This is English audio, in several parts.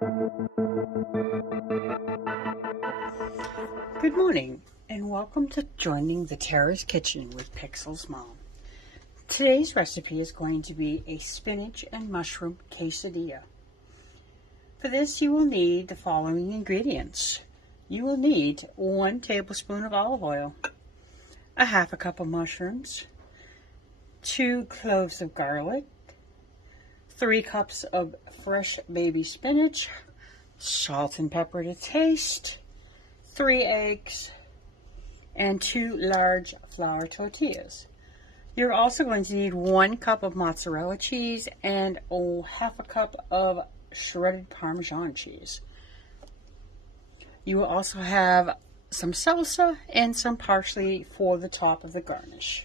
Good morning, and welcome to joining the Tara's Kitchen with Pixel's Mom. Today's recipe is going to be a spinach and mushroom quesadilla. For this, you will need the following ingredients. You will need 1 tablespoon of olive oil, a half a cup of mushrooms, 2 cloves of garlic, 3 cups of fresh baby spinach, salt and pepper to taste, 3 eggs, and 2 large flour tortillas. You're also going to need 1 cup of mozzarella cheese and half a cup of shredded Parmesan cheese. You will also have some salsa and some parsley for the top of the garnish.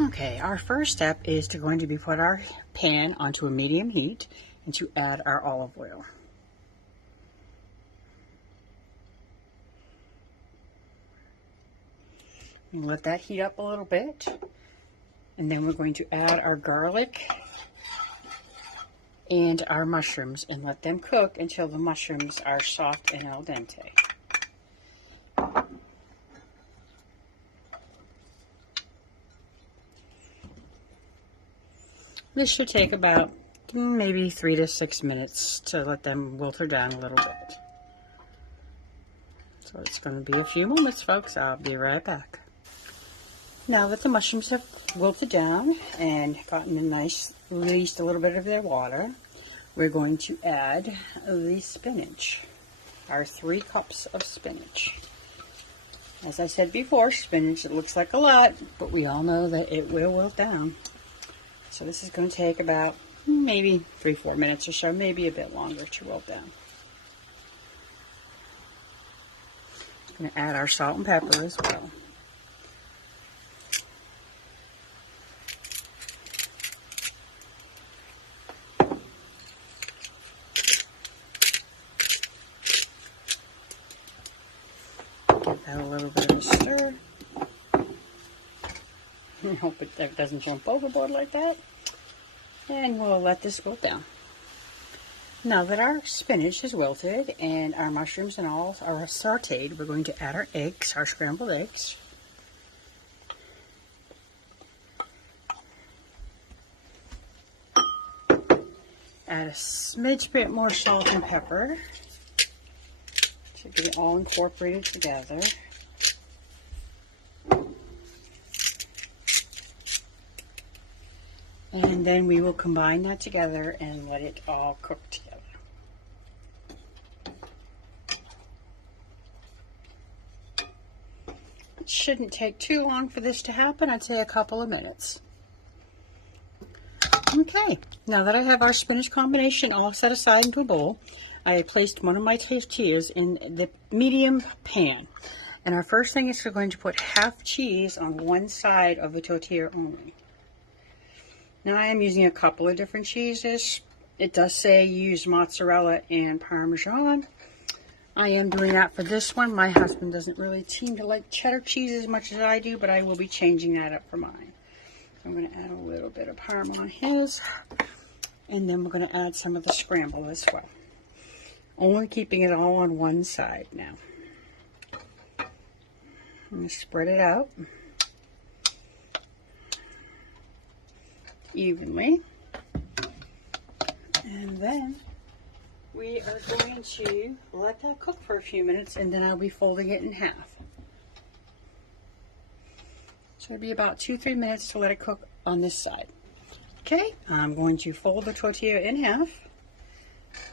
Okay, our first step is going to be put our pan onto a medium heat and to add our olive oil. And let that heat up a little bit, and then we're going to add our garlic and our mushrooms and let them cook until the mushrooms are soft and al dente. This should take about maybe 3 to 6 minutes to let them wilter down a little bit. So it's going to be a few moments, folks. I'll be right back. Now that the mushrooms have wilted down and gotten released a little bit of their water, we're going to add the spinach, our 3 cups of spinach. As I said before, spinach, it looks like a lot, but we all know that it will wilt down. So this is going to take about maybe 3-4 minutes or so, maybe a bit longer to wilt down. I'm going to add our salt and pepper as well. Give that a little bit of a stir. I hope it doesn't jump overboard like that. And we'll let this wilt down. Now that our spinach is wilted and our mushrooms and all are sauteed, we're going to add our eggs, our scrambled eggs. Add a smidge bit more salt and pepper to get it all incorporated together. And then we will combine that together and let it all cook together. It shouldn't take too long for this to happen. I'd say a couple of minutes. Okay, now that I have our spinach combination all set aside into a bowl, I placed one of my tortillas in the medium pan. And our first thing is we're going to put half cheese on one side of the tortilla only. Now I am using a couple of different cheeses. It does say use mozzarella and Parmesan. I am doing that for this one. My husband doesn't really seem to like cheddar cheese as much as I do, but I will be changing that up for mine. I'm going to add a little bit of Parmesan on his, and then we're going to add some of the scramble as well. Only keeping it all on one side now. I'm going to spread it out evenly, and then we are going to let that cook for a few minutes, and then I'll be folding it in half. So it'll be about 2-3 minutes to let it cook on this side. Okay, I'm going to fold the tortilla in half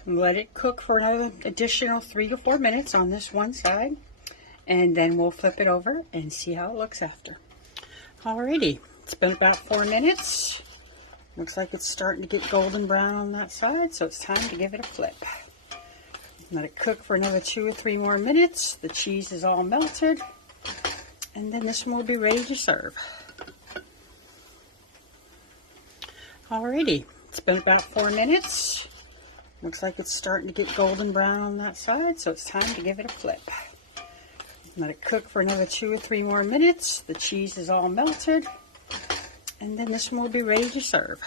and let it cook for another additional 3 to 4 minutes on this one side, and then we'll flip it over and see how it looks after. Alrighty, it's been about 4 minutes. Looks like it's starting to get golden brown on that side, so it's time to give it a flip. Let it cook for another 2 or 3 more minutes. The cheese is all melted, and then this one will be ready to serve. Alrighty, it's been about 4 minutes. Looks like it's starting to get golden brown on that side, so it's time to give it a flip. Let it cook for another 2 or 3 more minutes. The cheese is all melted, and then this one will be ready to serve.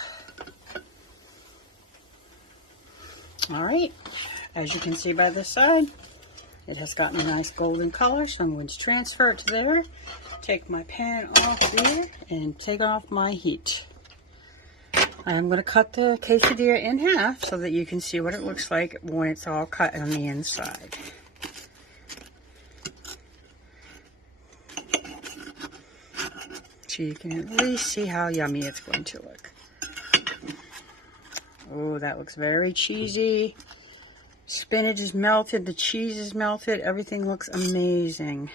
All right, as you can see by the side, it has gotten a nice golden color, so I'm going to transfer it to there, take my pan off there, and take off my heat. I'm going to cut the quesadilla in half so that you can see what it looks like when it's all cut on the inside. So you can at least see how yummy it's going to look. Oh, that looks very cheesy. Spinach is melted, the cheese is melted, everything looks amazing.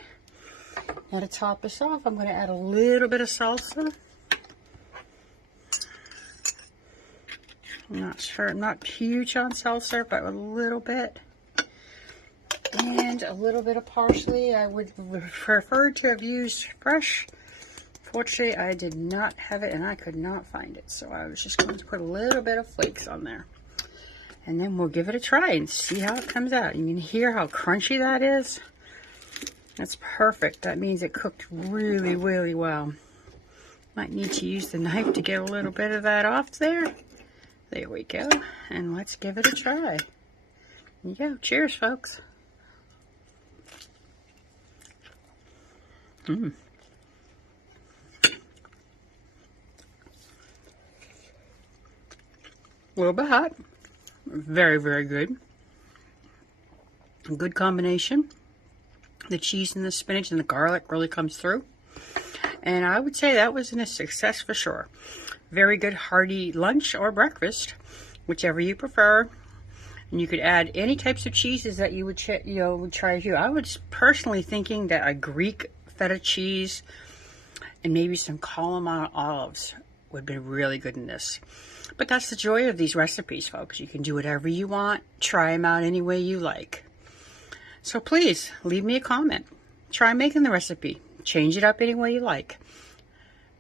Now to top this off, I'm going to add a little bit of salsa. I'm not sure, I'm not huge on salsa, but a little bit. And a little bit of parsley. I would prefer to have used fresh. Fortunately, I did not have it and I could not find it. So I was just going to put a little bit of flakes on there. And then we'll give it a try and see how it comes out. You can hear how crunchy that is. That's perfect. That means it cooked really, really well. Might need to use the knife to get a little bit of that off there. There we go. And let's give it a try. There you go. Cheers, folks. A little bit hot. Very, very good. A good combination. The cheese and the spinach and the garlic really comes through. And I would say that was a success for sure. Very good hearty lunch or breakfast, whichever you prefer. And you could add any types of cheeses that you would try here. I was personally thinking that a Greek feta cheese and maybe some Kalamata olives would be really good in this. But that's the joy of these recipes, folks. You can do whatever you want. Try them out any way you like. So please, leave me a comment. Try making the recipe. Change it up any way you like.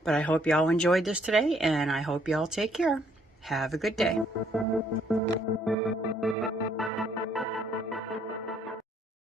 But I hope y'all enjoyed this today, and I hope y'all take care. Have a good day.